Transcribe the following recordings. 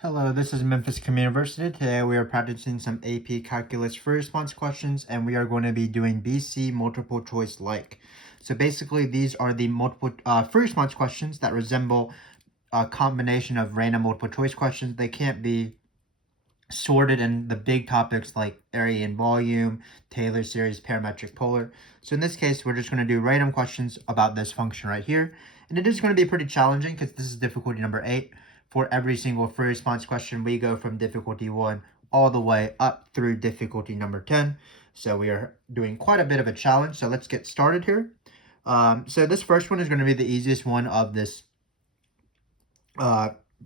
Hello, this is Memphis Community University. Today we are practicing some AP Calculus free response questions, and we are going to be doing BC multiple choice like. So basically, these are the multiple free response questions that resemble a combination of random multiple choice questions. They can't be sorted in the big topics like area and volume, Taylor series, parametric, polar. So in this case, we're just going to do random questions about this function right here. And it is going to be pretty challenging because this is difficulty number 8. For every single free response question, we go from difficulty 1 all the way up through difficulty number 10. So we are doing quite a bit of a challenge. So let's get started here. So this first one is going to be the easiest one of this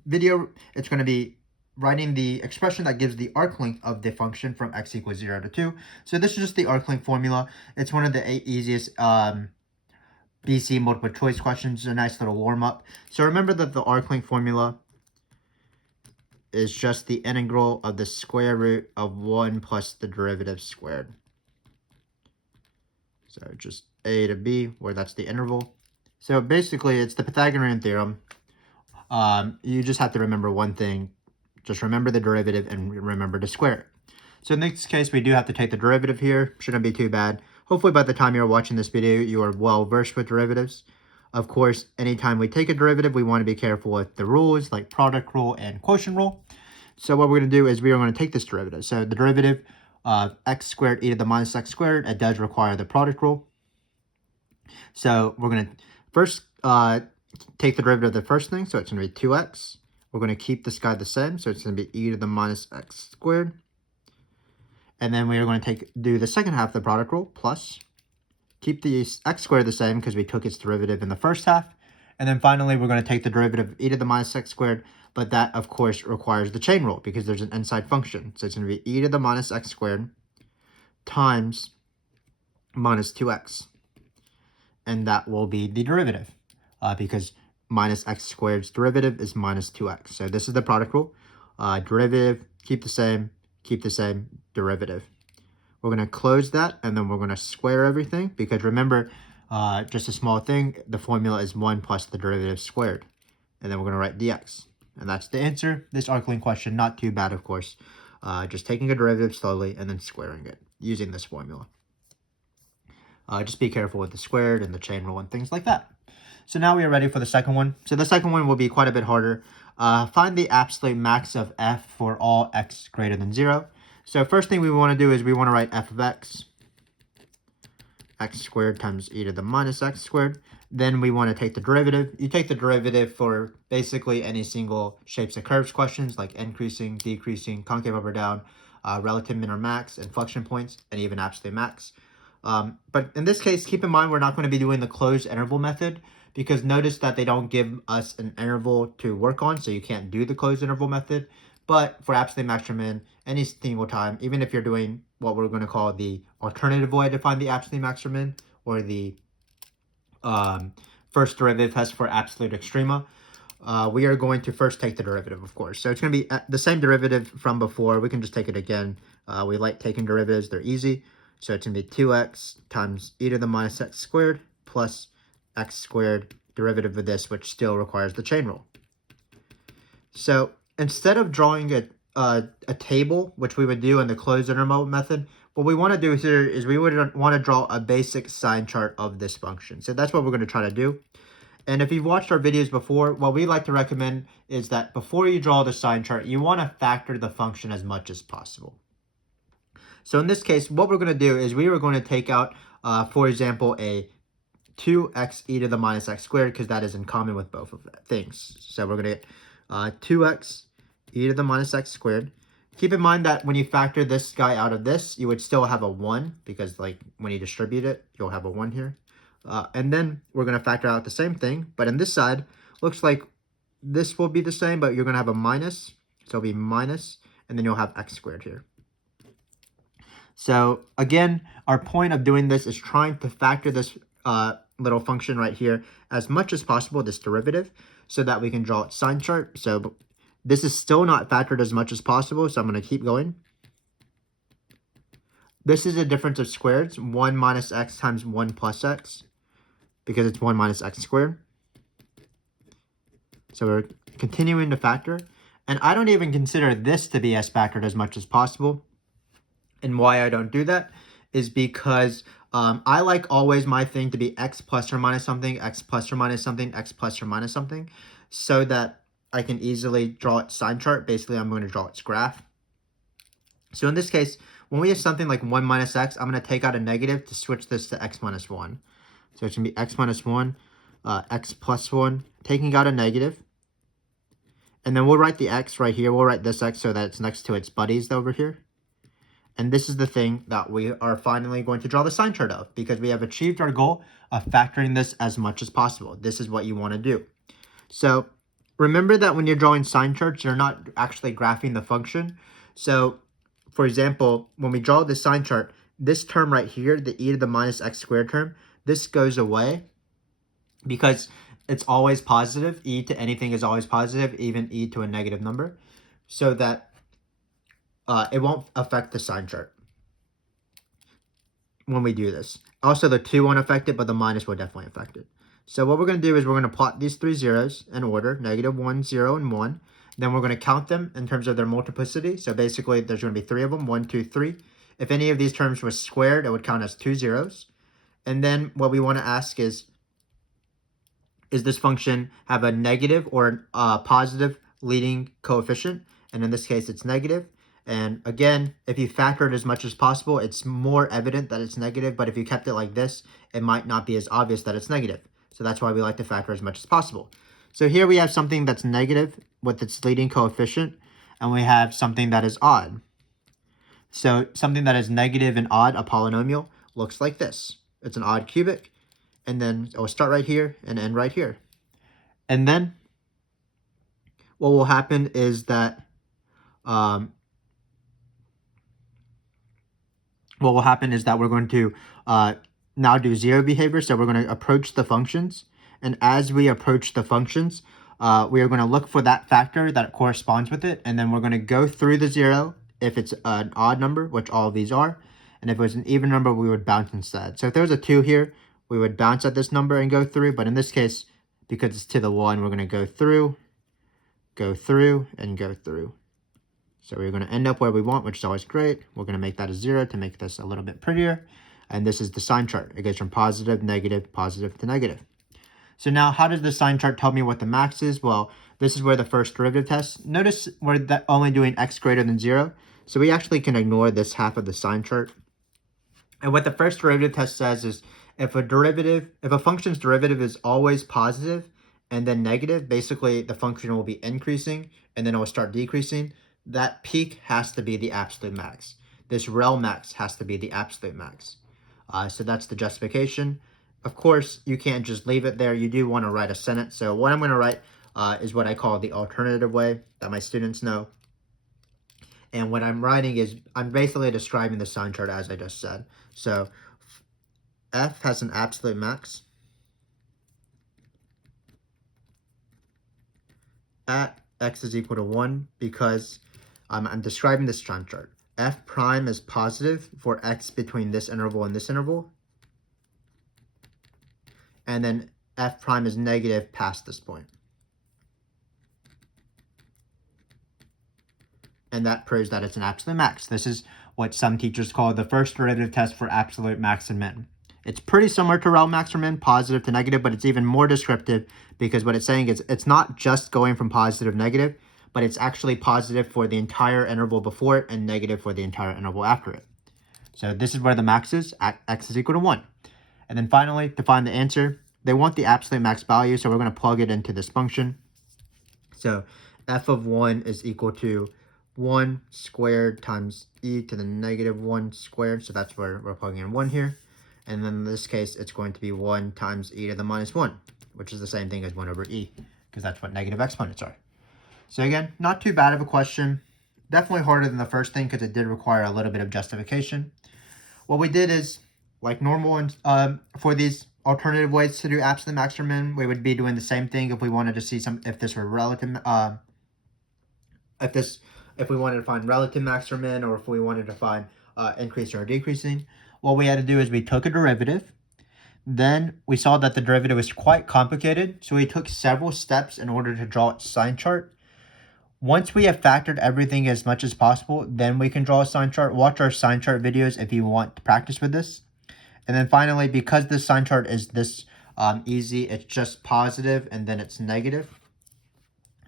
video. It's going to be writing the expression that gives the arc length of the function from x equals 0 to 2. So this is just the arc length formula. It's one of the 8 easiest BC multiple choice questions. It's a nice little warm-up. So remember that the arc length formula is just the integral of the square root of 1 plus the derivative squared. So just a to b, where that's the interval. So basically, it's the Pythagorean theorem. You just have to remember one thing. Just remember the derivative and remember to square it. So in this case, we do have to take the derivative here. Shouldn't be too bad. Hopefully by the time you're watching this video, you are well versed with derivatives. Of course, anytime we take a derivative, we want to be careful with the rules like product rule and quotient rule. So what we're going to do is we are going to take this derivative. So the derivative of x squared e to the minus x squared, it does require the product rule. So we're going to first take the derivative of the first thing. So it's going to be 2x. We're going to keep this guy the same. So it's going to be e to the minus x squared. And then we are going to do the second half of the product rule, plus keep the x squared the same because we took its derivative in the first half. And then finally, we're going to take the derivative of e to the minus x squared. But that, of course, requires the chain rule because there's an inside function. So it's going to be e to the minus x squared times minus 2x. And that will be the derivative because minus x squared's derivative is minus 2x. So this is the product rule. Derivative, keep the same, derivative. We're going to close that, and then we're going to square everything because remember, just a small thing, the formula is 1 plus the derivative squared. And then we're going to write dx. And that's the answer. This arc length question, not too bad, of course. Just taking a derivative slowly and then squaring it using this formula. Just be careful with the squared and the chain rule and things like that. So now we are ready for the second one. So the second one will be quite a bit harder. Find the absolute max of f for all x greater than 0. So first thing we want to do is we want to write f of x squared times e to the minus x squared. Then we want to take the derivative. You take the derivative for basically any single shapes and curves questions like increasing, decreasing, concave up or down, relative min or max, inflection points, and even absolute max. But in this case, keep in mind we're not going to be doing the closed interval method because notice that they don't give us an interval to work on, so you can't do the closed interval method. But for absolute max or min, any single time, even if you're doing what we're going to call the alternative way to find the absolute max or min, or the first derivative test for absolute extrema, we are going to first take the derivative, of course. So it's going to be the same derivative from before. We can just take it again. We like taking derivatives. They're easy. So it's going to be 2x times e to the minus x squared plus x squared, derivative of this, which still requires the chain rule. So instead of drawing a table, which we would do in the closed interval method, what we want to do here is we would want to draw a basic sign chart of this function. So that's what we're going to try to do. And if you've watched our videos before, what we like to recommend is that before you draw the sign chart, you want to factor the function as much as possible. So in this case, what we're going to do is we are going to take out, for example, a 2x e to the minus x squared because that is in common with both of the things. So we're going to get 2x e to the minus x squared. Keep in mind that when you factor this guy out of this, you would still have a 1 because like when you distribute it, you'll have a 1 here. And then we're going to factor out the same thing. But on this side, looks like this will be the same, but you're going to have a minus. So it'll be minus, and then you'll have x squared here. So again, our point of doing this is trying to factor this little function right here as much as possible, this derivative, so that we can draw its sign chart. So this is still not factored as much as possible, so I'm going to keep going. This is a difference of squares, 1 minus x times 1 plus x, because it's 1 minus x squared. So we're continuing to factor. And I don't even consider this to be as factored as much as possible. And why I don't do that is because I like always my thing to be x plus or minus something, x plus or minus something, x plus or minus something, so that I can easily draw its sign chart. Basically, I'm going to draw its graph. So in this case, when we have something like 1 minus x, I'm going to take out a negative to switch this to x minus 1. So it's going to be x minus 1, x plus 1, taking out a negative. And then we'll write the x right here. We'll write this x so that it's next to its buddies over here. And this is the thing that we are finally going to draw the sign chart of, because we have achieved our goal of factoring this as much as possible. This is what you want to do. So remember that when you're drawing sign charts, you're not actually graphing the function. So for example, when we draw the sign chart, this term right here, the e to the minus x squared term, this goes away because it's always positive. E to anything is always positive, even e to a negative number, so that it won't affect the sign chart when we do this. Also, the 2 won't affect it, but the minus will definitely affect it. So what we're going to do is we're going to plot these 3 zeros in order, negative, 1, 0, and 1. Then we're going to count them in terms of their multiplicity. So basically, there's going to be 3 of them, 1, 2, 3. If any of these terms was squared, it would count as 2 zeros. And then what we want to ask is this function have a negative or a positive leading coefficient? And in this case, it's negative. And again, if you factor it as much as possible, it's more evident that it's negative. But if you kept it like this, it might not be as obvious that it's negative. So that's why we like to factor as much as possible. So here we have something that's negative with its leading coefficient, and we have something that is odd. So something that is negative and odd, a polynomial, looks like this. It's an odd cubic, and then it will start right here and end right here. And then what will happen is that we're going to now do zero behavior. So we're going to approach the functions. And as we approach the functions, we are going to look for that factor that corresponds with it. And then we're going to go through the 0 if it's an odd number, which all of these are. And if it was an even number, we would bounce instead. So if there was a 2 here, we would bounce at this number and go through. But in this case, because it's to the 1, we're going to go through, and go through. So we're going to end up where we want, which is always great. We're going to make that a 0 to make this a little bit prettier. And this is the sign chart. It goes from positive to negative. So now how does the sign chart tell me what the max is? Well, this is where the first derivative test. Notice we're only doing x greater than 0. So we actually can ignore this half of the sign chart. And what the first derivative test says is if a function's derivative is always positive and then negative, basically the function will be increasing and then it will start decreasing. That peak has to be the absolute max. This rel max has to be the absolute max. So that's the justification. Of course, you can't just leave it there. You do want to write a sentence. So what I'm going to write is what I call the alternative way that my students know. And what I'm writing is I'm basically describing the sign chart as I just said. So f has an absolute max at x is equal to 1 because I'm describing this sign chart. F prime is positive for x between this interval and this interval. And then f prime is negative past this point. And that proves that it's an absolute max. This is what some teachers call the first derivative test for absolute max and min. It's pretty similar to rel max or min, positive to negative, but it's even more descriptive because what it's saying is it's not just going from positive to negative, but it's actually positive for the entire interval before it and negative for the entire interval after it. So this is where the max is at x is equal to 1. And then finally, to find the answer, they want the absolute max value, so we're going to plug it into this function. So f of 1 is equal to 1 squared times e to the negative 1 squared. So that's where we're plugging in 1 here. And then in this case, it's going to be 1 times e to the minus 1, which is the same thing as 1 over e, because that's what negative exponents are. So again, not too bad of a question. Definitely harder than the first thing because it did require a little bit of justification. What we did is, like normal for these alternative ways to do absolute max or min, we would be doing the same thing if we wanted to see if this were relative, if we wanted to find relative max or min, or if we wanted to find increasing or decreasing. What we had to do is we took a derivative. Then we saw that the derivative was quite complicated, so we took several steps in order to draw its sign chart. Once we have factored everything as much as possible, then we can draw a sign chart. Watch our sign chart videos if you want to practice with this. And then finally, because this sign chart is this easy, it's just positive and then it's negative,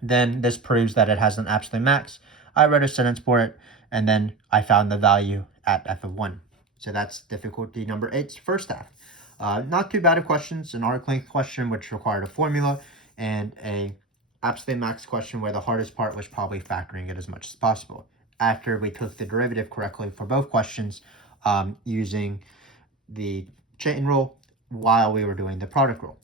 then this proves that it has an absolute max. I wrote a sentence for it, and then I found the value at f of 1. So that's difficulty number 8's first half. Not too bad of questions. An arc length question, which required a formula, and a absolute max question where the hardest part was probably factoring it as much as possible. After we took the derivative correctly for both questions using the chain rule while we were doing the product rule.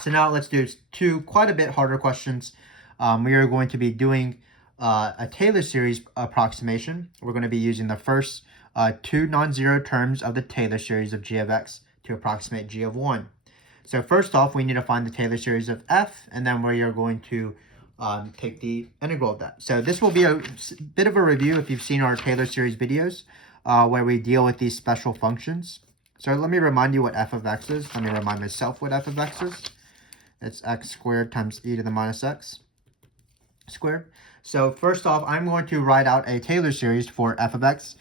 So now let's do two quite a bit harder questions. We are going to be doing a Taylor series approximation. We're going to be using the first two non-zero terms of the Taylor series of g of x to approximate g of 1. So first off, we need to find the Taylor series of f, and then we are going to take the integral of that. So this will be a bit of a review if you've seen our Taylor series videos where we deal with these special functions. So let me remind you what f of x is. Let me remind myself what f of x is. It's x squared times e to the minus x squared. So first off, I'm going to write out a Taylor series for f of x.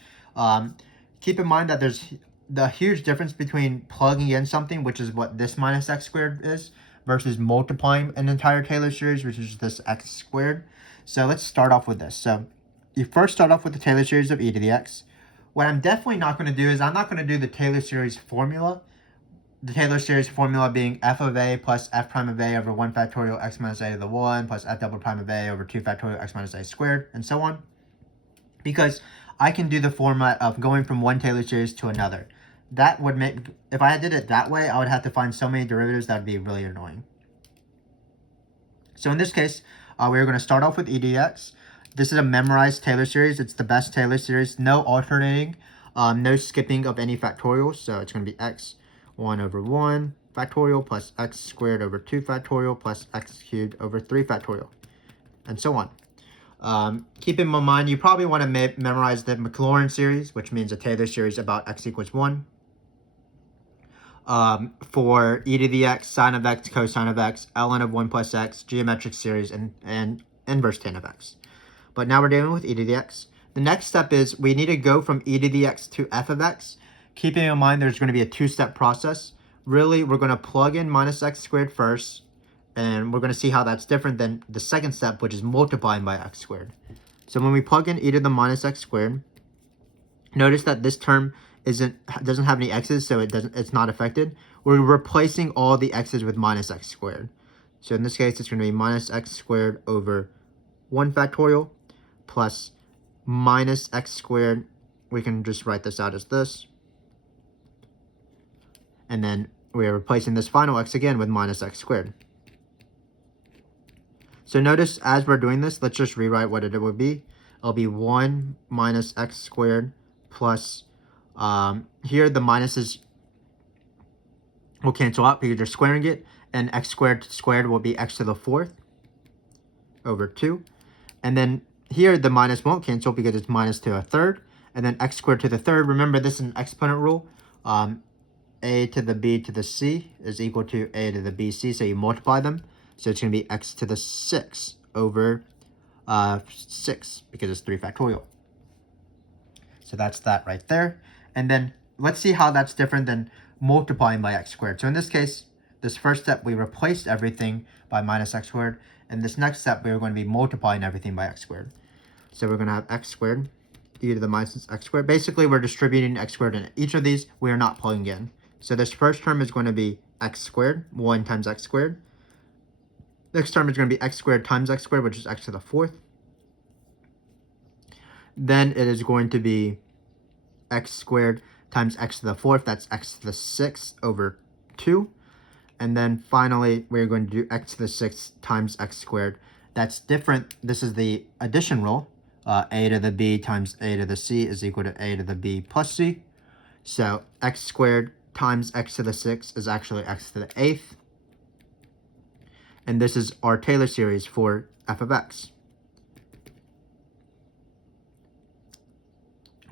Keep in mind that there's the huge difference between plugging in something, which is what this minus x squared is, versus multiplying an entire Taylor series, which is this x squared. So let's start off with this. So you first start off with the Taylor series of e to the x. What I'm definitely not going to do is I'm not going to do the Taylor series formula. The Taylor series formula being f of a plus f prime of a over 1 factorial x minus a to the 1 plus f double prime of a over 2 factorial x minus a squared, and so on. Because I can do the format of going from one Taylor series to another. That would make, if I did it that way, I would have to find so many derivatives that would be really annoying. So in this case, we're going to start off with e to the x. This is a memorized Taylor series. It's the best Taylor series. No alternating, no skipping of any factorials. So it's going to be x 1 over 1 factorial plus x squared over 2 factorial plus x cubed over 3 factorial, and so on. Keep in mind, you probably want to memorize the Maclaurin series, which means a Taylor series about x equals 1. For e to the x, sine of x, cosine of x, ln of 1 plus x, geometric series, and inverse tan of x. But now we're dealing with e to the x. The next step is we need to go from e to the x to f of x. Keeping in mind there's going to be a two-step process. Really, we're going to plug in minus x squared first, and we're going to see how that's different than the second step, which is multiplying by x squared. So when we plug in e to the minus x squared, notice that this term doesn't have any x's, so it's not affected. We're replacing all the x's with minus x squared. So in this case, it's going to be minus x squared over 1 factorial plus minus x squared. We can just write this out as this. And then we are replacing this final x again with minus x squared. So notice as we're doing this, let's just rewrite what it would be. It'll be 1 minus x squared plus, here the minuses will cancel out because you're squaring it, and x squared will be x to the 4th over 2. And then here the minus won't cancel because it's minus to a 3rd, and then x squared to the 3rd. Remember, this is an exponent rule. A to the b to the c is equal to a to the bc, so you multiply them. So it's going to be x to the 6 over 6 because it's 3 factorial. So that's that right there. And then let's see how that's different than multiplying by x squared. So in this case, this first step, we replaced everything by minus x squared. And this next step, we're going to be multiplying everything by x squared. So we're going to have x squared e to the minus x squared. Basically, we're distributing x squared in each of these. We are not plugging in. So this first term is going to be x squared, 1 times x squared. Next term is going to be x squared times x squared, which is x to the 4th. Then it is going to be x squared times x to the 4th. That's x to the 6th over 2. And then finally, we're going to do x to the 6th times x squared. That's different. This is the addition rule. A to the b times a to the c is equal to a to the b plus c. So x squared times x to the 6th is actually x to the 8th. And this is our Taylor series for f of x.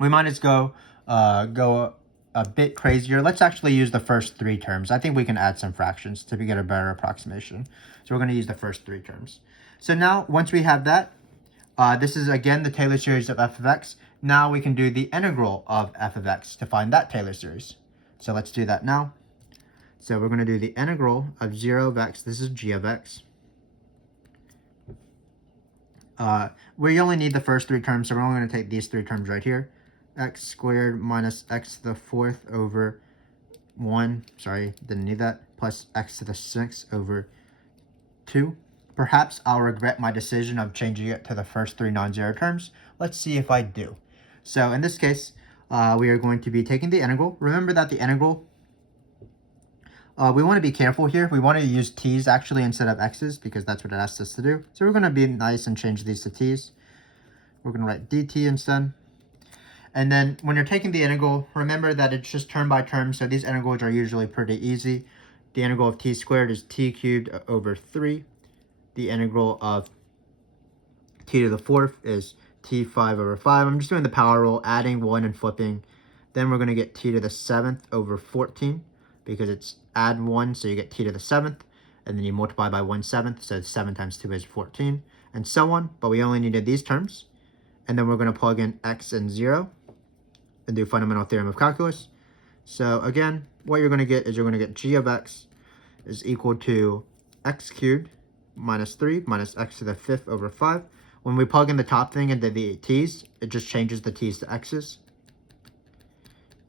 We might as go a bit crazier. Let's actually use the first 3 terms. I think we can add some fractions to get a better approximation. So we're going to use the first 3 terms. So now, once we have that, this is again the Taylor series of f of x. Now we can do the integral of f of x to find that Taylor series. So let's do that now. So we're going to do the integral of 0 of x. This is g of x. We only need the first three terms, so we're only going to take these three terms right here. X squared minus x to the 4th over 1. Sorry, didn't need that. Plus x to the 6th over 2. Perhaps I'll regret my decision of changing it to the first three non-zero terms. Let's see if I do. So in this case, we are going to be taking the integral. Remember that the integral, we want to be careful here. We want to use t's actually instead of x's because that's what it asks us to do. So we're going to be nice and change these to t's. We're going to write dt instead. And then when you're taking the integral, remember that it's just term by term. So these integrals are usually pretty easy. The integral of t squared is t cubed over 3. The integral of t to the 4th is t5 over 5. I'm just doing the power rule, adding 1 and flipping. Then we're going to get t to the 7th over 14 because it's add 1, so you get t to the 7th. And then you multiply by 1/7, so 7 times 2 is 14, and so on. But we only needed these terms. And then we're going to plug in x and 0 and do fundamental theorem of calculus. So again, what you're going to get is you're going to get g of x is equal to x cubed minus 3 minus x to the 5th over 5. When we plug in the top thing into the t's, it just changes the t's to x's.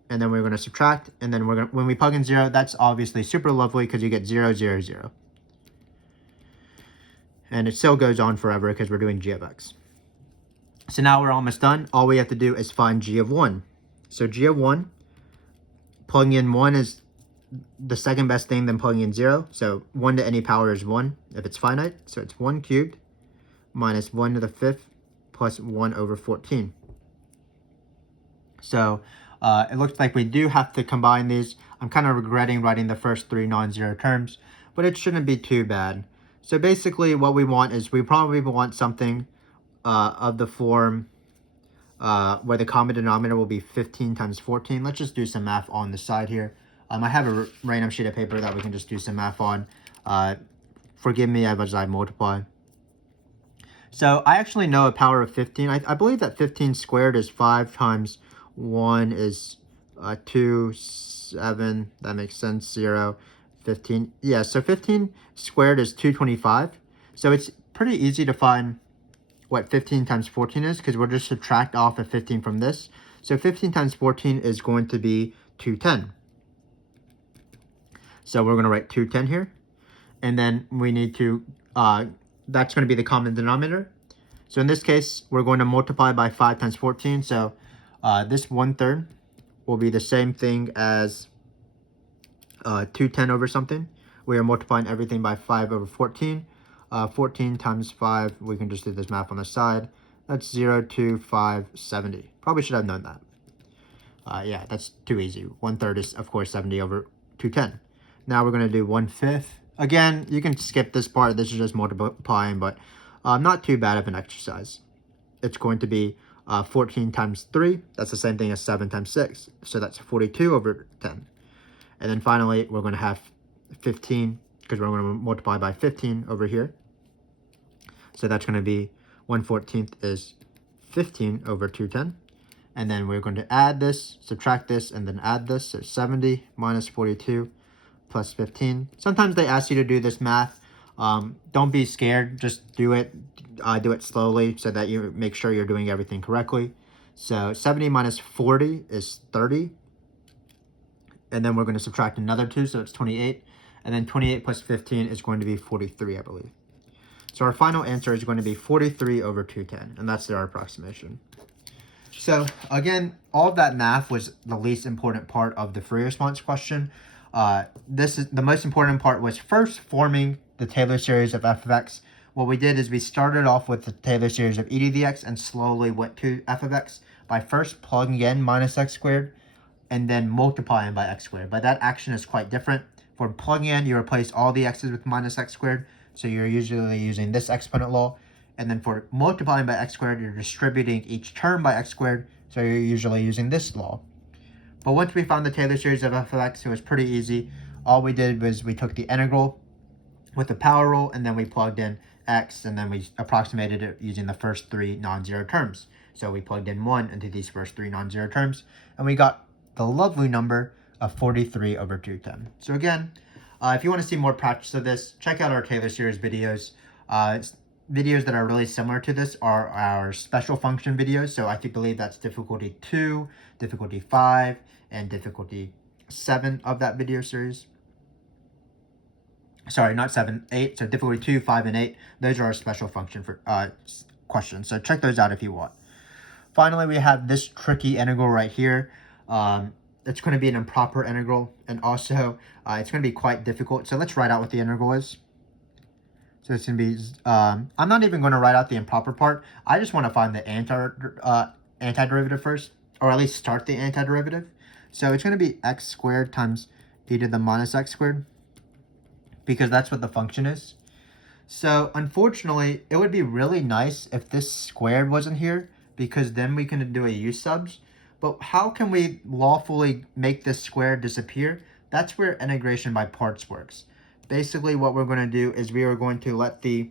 And then we're going to subtract, and then when we plug in 0, that's obviously super lovely because you get 0, 0, 0. And it still goes on forever because we're doing g of x. So now we're almost done. All we have to do is find g of 1. So g of 1, plugging in 1 is the second best thing than plugging in 0. So 1 to any power is 1 if it's finite. So it's 1 cubed minus 1 to the 5th plus 1 over 14. So it looks like we do have to combine these. I'm kind of regretting writing the first three non-zero terms, but it shouldn't be too bad. So basically what we want is we probably want something of the form where the common denominator will be 15 times 14. Let's just do some math on the side here. I have a random sheet of paper that we can just do some math on. Forgive me as I multiply. So I actually know a power of 15. I believe that 15 squared is 5 times 1 is 2, 7. That makes sense. 0, 15. Yeah, so 15 squared is 225. So it's pretty easy to find what 15 times 14 is because we'll just subtract off of 15 from this. So 15 times 14 is going to be 210. So we're going to write 210 here. And then we need to, that's going to be the common denominator. So in this case, we're going to multiply by 5 times 14. So this 1/3 will be the same thing as 210 over something. We are multiplying everything by 5 over 14. 14 times 5, we can just do this math on the side. That's 0, 2, 5, 70. Probably should have known that. Yeah, that's too easy. 1/3 is, of course, 70 over 210. Now we're going to do 1/5. Again, you can skip this part. This is just multiplying, but not too bad of an exercise. It's going to be 14 times 3. That's the same thing as 7 times 6. So that's 42 over 10. And then finally, we're going to have 15 because we're going to multiply by 15 over here. So that's going to be 1/14 is 15 over 210. And then we're going to add this, subtract this, and then add this. So 70 minus 42 plus 15. Sometimes they ask you to do this math. Don't be scared. Just do it. Do it slowly so that you make sure you're doing everything correctly. So 70 minus 40 is 30. And then we're going to subtract another 2, so it's 28. And then 28 plus 15 is going to be 43, I believe. So our final answer is going to be 43 over 210, and that's our approximation. So again, all of that math was the least important part of the Fourier response question. This is the most important part was first forming the Taylor series of f of x. What we did is we started off with the Taylor series of e to the x and slowly went to f of x by first plugging in minus x squared and then multiplying by x squared. But that action is quite different. For plugging in, you replace all the x's with minus x squared. So you're usually using this exponent law. And then for multiplying by x squared, you're distributing each term by x squared. So you're usually using this law. But once we found the Taylor series of f of x, it was pretty easy. All we did was we took the integral with the power rule, and then we plugged in x, and then we approximated it using the first three non-zero terms. So we plugged in 1 into these first three non-zero terms, and we got the lovely number of 43 over 210. So again, if you want to see more practice of this, check out our Taylor series videos. Videos that are really similar to this are our special function videos. So I believe that's difficulty 2, difficulty 5, and difficulty 7 of that video series. Sorry, not 7, 8. So difficulty 2, 5, and 8. Those are our special function for questions. So check those out if you want. Finally, we have this tricky integral right here. It's going to be an improper integral, and also it's going to be quite difficult. So let's write out what the integral is. So it's going to be, I'm not even going to write out the improper part. I just want to find the antiderivative first, or at least start the antiderivative. So it's going to be x squared times e to the minus x squared, because that's what the function is. So unfortunately, it would be really nice if this squared wasn't here, because then we can do a u subs. But how can we lawfully make this square disappear? That's where integration by parts works. Basically, what we're going to do is we are going to let the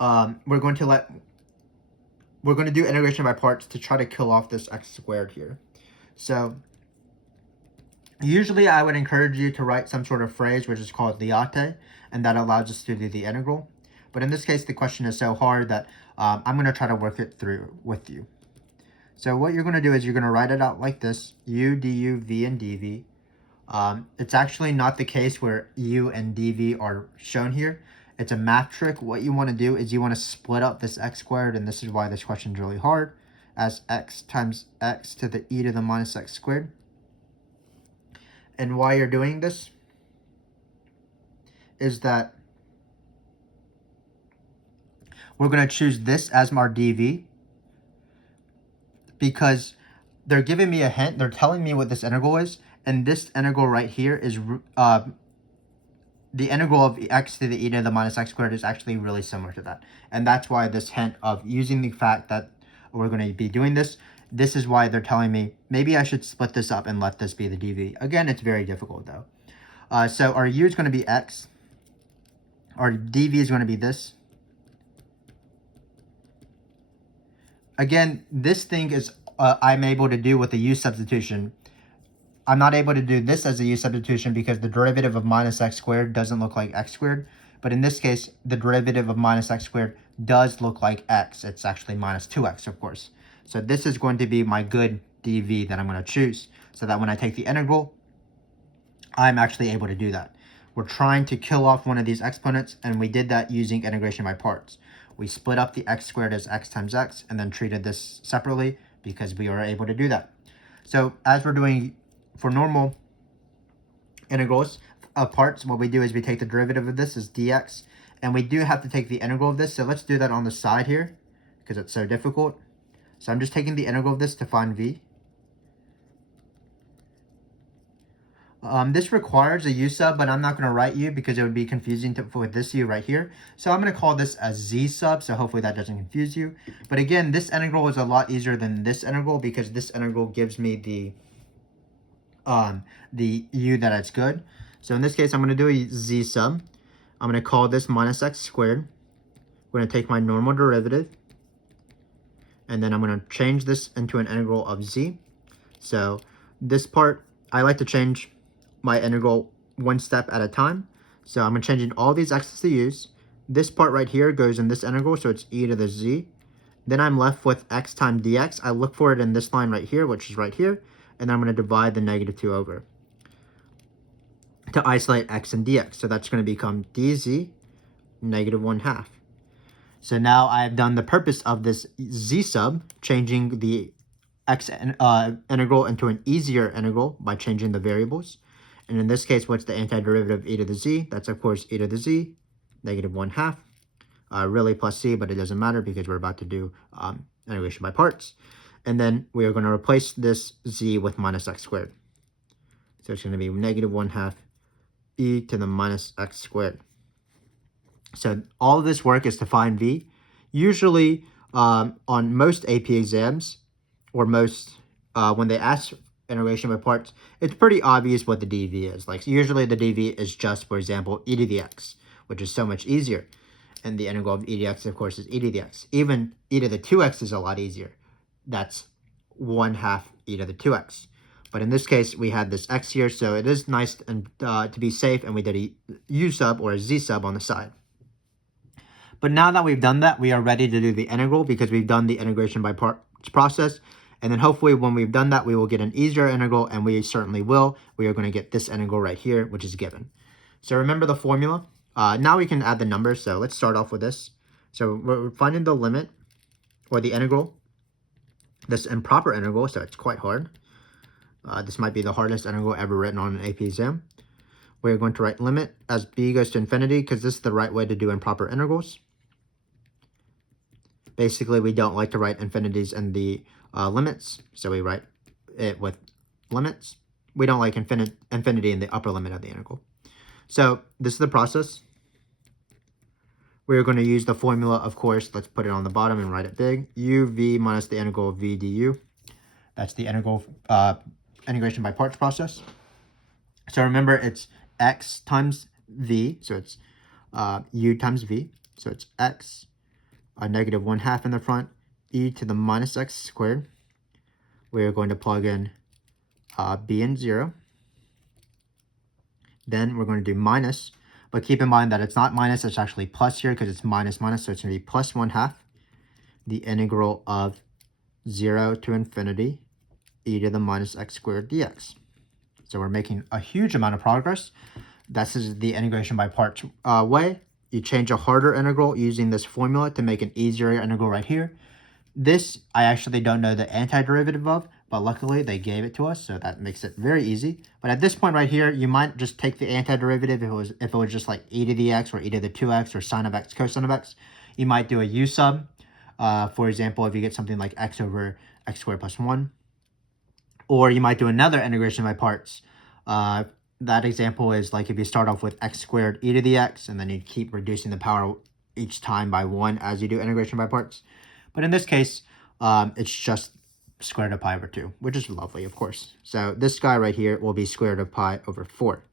we're going to do integration by parts to try to kill off this x squared here. So usually I would encourage you to write some sort of phrase which is called liate, and that allows us to do the integral. But in this case, the question is so hard that I'm going to try to work it through with you. So what you're going to do is you're going to write it out like this: u, du, v, and dv. It's actually not the case where u and dv are shown here. It's a math trick. What you want to do is you want to split up this x squared, and this is why this question is really hard, as x times x to the e to the minus x squared. And why you're doing this is that we're going to choose this as our dv, because they're giving me a hint. They're telling me what this integral is, and this integral right here is the integral of x to the e to the minus x squared is actually really similar to that. And that's why this hint of using the fact that we're going to be doing this, this is why they're telling me maybe I should split this up and let this be the dv. Again, it's very difficult though. So our u is going to be x. Our dv is going to be this. Again, this thing is I'm able to do with the u substitution. I'm not able to do this as a u substitution because the derivative of minus x squared doesn't look like x squared. But in this case, the derivative of minus x squared does look like x. It's actually minus 2x, of course. So this is going to be my good dv that I'm going to choose, so that when I take the integral, I'm actually able to do that. We're trying to kill off one of these exponents, and we did that using integration by parts. We split up the x squared as x times x, and then treated this separately because we are able to do that. So as we're doing for normal integrals of parts, what we do is we take the derivative of this as dx, and we do have to take the integral of this. So let's do that on the side here because it's so difficult. So I'm just taking the integral of this to find v. This requires a u sub, but I'm not going to write u because it would be confusing with this u right here. So I'm going to call this a z sub, so hopefully that doesn't confuse you. But again, this integral is a lot easier than this integral because this integral gives me the u that it's good. So in this case, I'm going to do a z sub. I'm going to call this minus x squared. I'm going to take my normal derivative, and then I'm going to change this into an integral of z. So this part, I like to change my integral one step at a time. So I'm changing all these x's to u's. This part right here goes in this integral, so it's e to the z. Then I'm left with x times dx. I look for it in this line right here, which is right here, and then I'm going to divide the negative 2 over to isolate x and dx. So that's going to become dz negative 1/2. So now I've done the purpose of this z sub, changing the x integral into an easier integral by changing the variables. And in this case, what's the antiderivative of e to the z? That's, of course, e to the z, negative 1/2. Really plus c, but it doesn't matter because we're about to do integration by parts. And then we are going to replace this z with minus x squared. So it's going to be negative 1/2 e to the minus x squared. So all of this work is to find v. Usually on most AP exams, or most when they ask integration by parts, it's pretty obvious what the dv is. Like usually the dv is just, for example, e to the x, which is so much easier. And the integral of e to the x, of course, is e to the x. Even e to the 2x is a lot easier. That's 1/2 e to the 2x. But in this case, we had this x here, so it is nice and to be safe, and we did a u sub or a z sub on the side. But now that we've done that, we are ready to do the integral because we've done the integration by parts process. And then hopefully when we've done that, we will get an easier integral, and we certainly will. We are going to get this integral right here, which is given. So remember the formula. Now we can add the numbers. So let's start off with this. So we're finding the limit or the integral, this improper integral, so it's quite hard. This might be the hardest integral ever written on an AP exam. We're going to write limit as b goes to infinity because this is the right way to do improper integrals. Basically, we don't like to write infinities in the limits, so we write it with limits. We don't like infinity in the upper limit of the integral. So this is the process. We're going to use the formula, of course. Let's put it on the bottom and write it big. uv minus the integral of v du. That's the integral integration by parts process. So remember, it's x times v, so it's u times v. So it's x, a negative 1/2 in the front, e to the minus x squared. We're going to plug in b and 0. Then we're going to do minus, but keep in mind that it's not minus, it's actually plus here because it's minus minus, so it's going to be plus 1/2 the integral of 0 to infinity e to the minus x squared dx. So we're making a huge amount of progress. This is the integration by parts way. You change a harder integral using this formula to make an easier integral right here. This, I actually don't know the antiderivative of, but luckily they gave it to us, so that makes it very easy. But at this point right here, you might just take the antiderivative if it was just like e to the x or e to the 2x or sine of x, cosine of x. You might do a u sub. For example, if you get something like x over x squared plus 1. Or you might do another integration by parts. That example is like if you start off with x squared e to the x, and then you keep reducing the power each time by 1 as you do integration by parts. But in this case, it's just square root of pi over 2, which is lovely, of course. So this guy right here will be square root of pi over 4,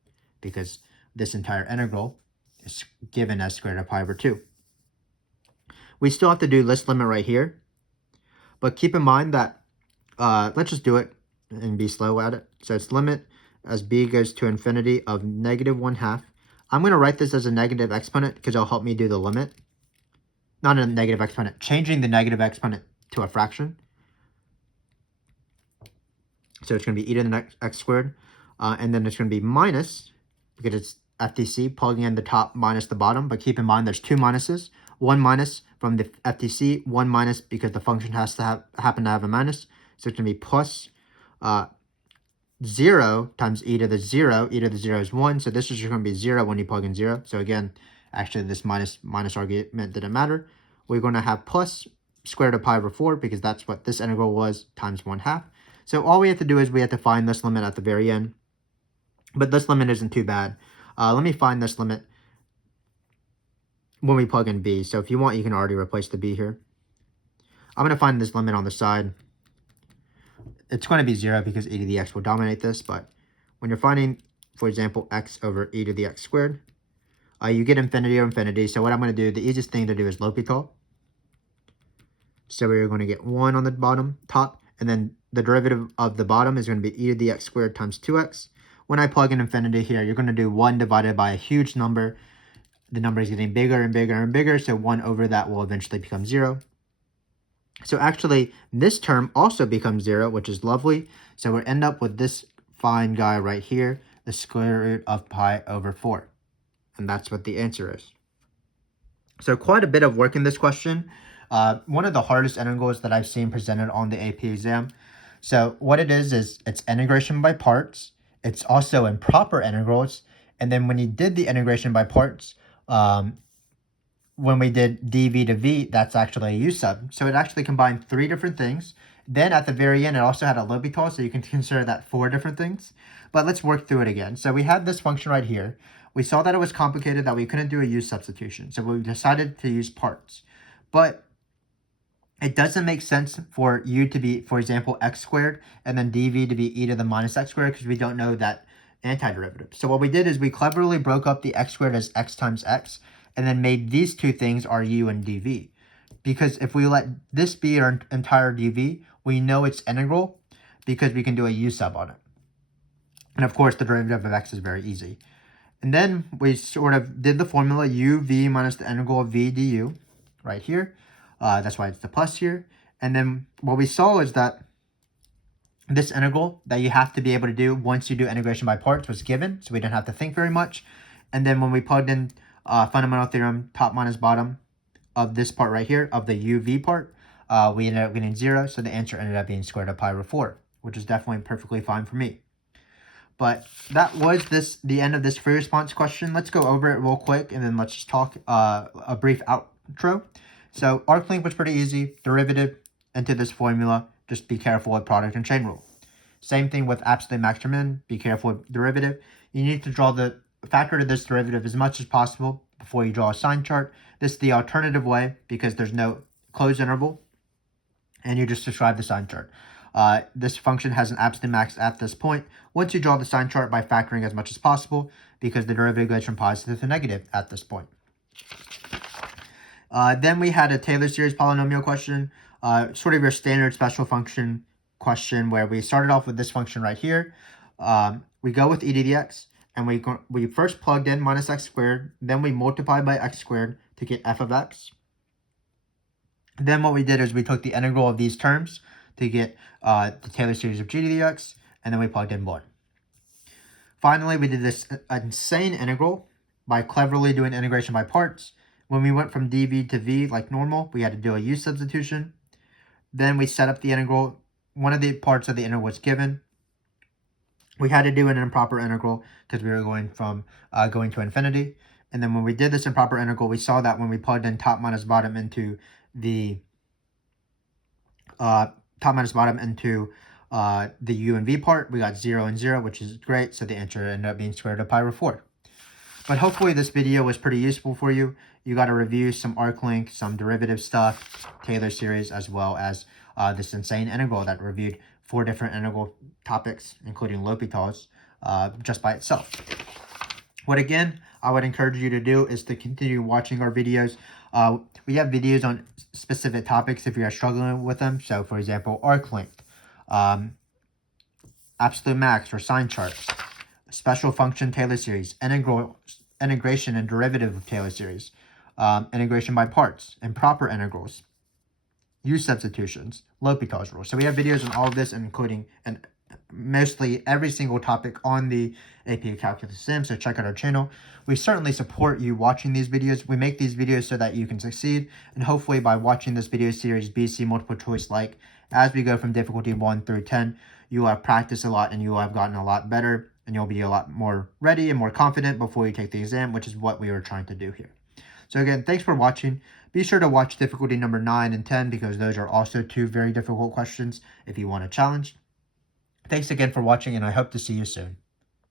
because this entire integral is given as square root of pi over 2. We still have to do this limit right here, but keep in mind that, let's just do it and be slow at it. So it's limit as b goes to infinity of negative 1/2. I'm going to write this as a negative exponent because it'll help me do the limit. Not a negative exponent, changing the negative exponent to a fraction. So it's going to be e to the x squared. And then it's going to be minus, because it's FTC, plugging in the top minus the bottom. But keep in mind there's two minuses. One minus from the FTC, one minus because the function has to happen to have a minus. So it's going to be plus 0 times e to the 0. E to the 0 is 1. So this is just going to be 0 when you plug in 0. So again, actually this minus argument didn't matter. We're going to have plus square root of pi over 4 because that's what this integral was, times 1/2. So all we have to do is we have to find this limit at the very end. But this limit isn't too bad. Let me find this limit when we plug in b. So if you want, you can already replace the b here. I'm going to find this limit on the side. It's going to be 0 because e to the x will dominate this. But when you're finding, for example, x over e to the x squared, you get infinity or infinity. So what I'm going to do, the easiest thing to do is L'Hopital. So we're going to get 1 on the top, and then the derivative of the bottom is going to be e to the x squared times 2x. When I plug in infinity here, you're going to do 1 divided by a huge number. The number is getting bigger and bigger and bigger, so 1 over that will eventually become 0. So actually, this term also becomes 0, which is lovely. So we'll end up with this fine guy right here, the square root of pi over 4. And that's what the answer is. So quite a bit of work in this question. One of the hardest integrals that I've seen presented on the AP exam. So what it is it's integration by parts. It's also improper integrals. And then when you did the integration by parts, when we did dv to v, that's actually a u sub. So it actually combined 3 different things. Then at the very end, it also had a L'Hopital, so you can consider that 4 different things. But let's work through it again. So we had this function right here. We saw that it was complicated, that we couldn't do a u substitution. So we decided to use parts. But it doesn't make sense for u to be, for example, x squared, and then dv to be e to the minus x squared, because we don't know that antiderivative. So what we did is we cleverly broke up the x squared as x times x, and then made these two things our u and dv. Because if we let this be our entire dv, we know it's integral because we can do a u sub on it. And of course, the derivative of x is very easy. And then we sort of did the formula uv minus the integral of v du right here. That's why it's the plus here. And then what we saw is that this integral that you have to be able to do once you do integration by parts was given, so we didn't have to think very much. And then when we plugged in fundamental theorem top minus bottom of this part right here, of the uv part, we ended up getting 0, so the answer ended up being square root of pi over 4, which is definitely perfectly fine for me. But that was the end of this free response question. Let's go over it real quick, and then let's just talk a brief outro. So arc length was pretty easy. Derivative into this formula. Just be careful with product and chain rule. Same thing with absolute max or min. Be careful with derivative. You need to draw the factor to this derivative as much as possible before you draw a sign chart. This is the alternative way because there's no closed interval, and you just describe the sign chart. This function has an absolute max at this point. Once you draw the sign chart by factoring as much as possible, because the derivative goes from positive to negative at this point. Then we had a Taylor series polynomial question, sort of your standard special function question where we started off with this function right here. We go with e to the x, and we first plugged in minus x squared, then we multiplied by x squared to get f of x. Then what we did is we took the integral of these terms to get the Taylor series of g to the x, and then we plugged in 1. Finally, we did this insane integral by cleverly doing integration by parts. When we went from dv to v like normal, we had to do a u substitution. Then we set up the integral. One of the parts of the integral was given. We had to do an improper integral because we were going from going to infinity. And then when we did this improper integral, we saw that when we plugged in top minus bottom into the the u and v part, we got 0 and 0, which is great. So the answer ended up being square root of pi over 4. But hopefully this video was pretty useful for you. You got to review some arc length, some derivative stuff, Taylor series, as well as this insane integral that reviewed 4 different integral topics, including L'Hopital's, just by itself. What again, I would encourage you to do is to continue watching our videos. We have videos on specific topics if you are struggling with them. So for example, arc length, absolute max or sign charts, special function Taylor series, integration and derivative of Taylor series, integration by parts, improper integrals, u substitutions, L'Hopital's rule. So we have videos on all of this, including and mostly every single topic on the AP Calculus Sim, so check out our channel. We certainly support you watching these videos. We make these videos so that you can succeed, and hopefully by watching this video series BC multiple choice like as we go from difficulty 1 through 10, you will have practiced a lot and you will have gotten a lot better, and you'll be a lot more ready and more confident before you take the exam, which is what we are trying to do here. So again, thanks for watching. Be sure to watch difficulty number 9 and 10 because those are also 2 very difficult questions if you want a challenge. Thanks again for watching, and I hope to see you soon.